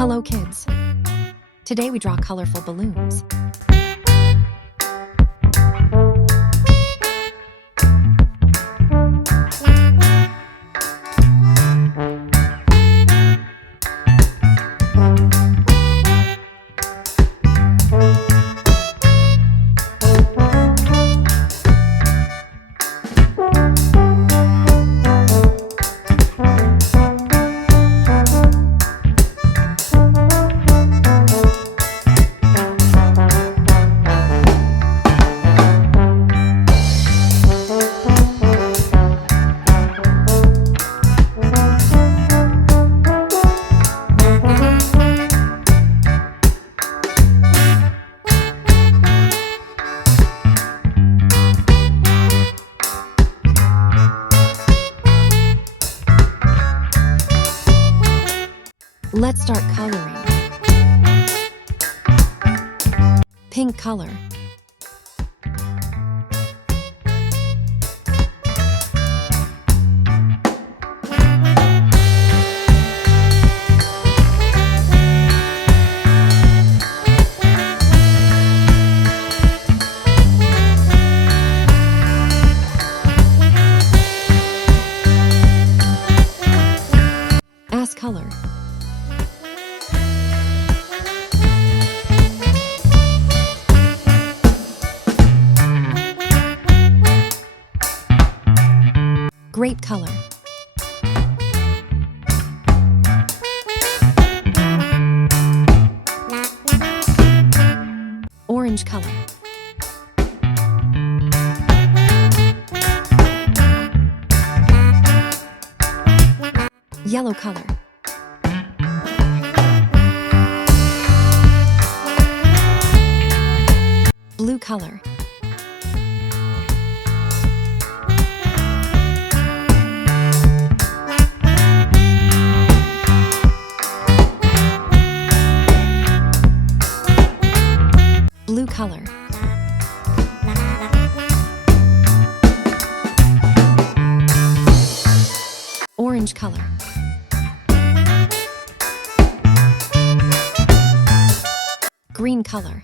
Hello kids! Today we draw colorful balloons. Let's start coloring. Pink color. Ash color. Grape color. Orange color. Yellow color. Blue color. Blue color. Orange color. Green color.